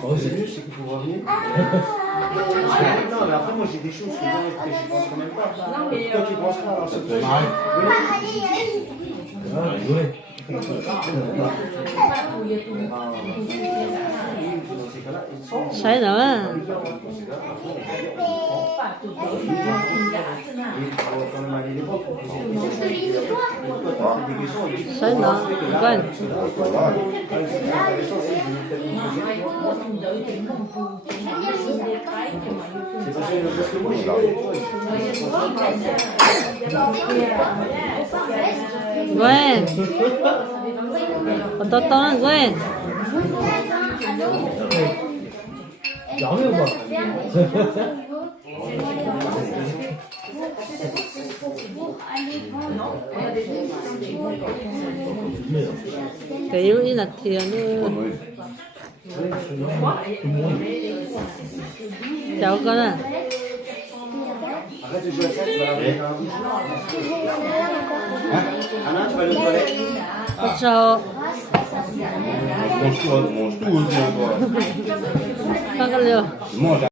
Oh, c'est mieux, c'est qu'il faut revenir. Non, mais après, moi, j'ai des choses que je ne penserai même pas. Non, mais toi, tu penseras, alors ça peut m'arriver. Ah, rigoler. Sai nữa. Sai nữa. Quên. Quên. Còn to là quên. 양을 봐. Cái yếu ý là tiền nữa. Cháu con à. Arrête de jouer à ça, tu vas laver un bouche. Alain, tu vas aller aux toilettes. Ciao. Mange tout aussi, hein, toi. Pas que liều. Mange.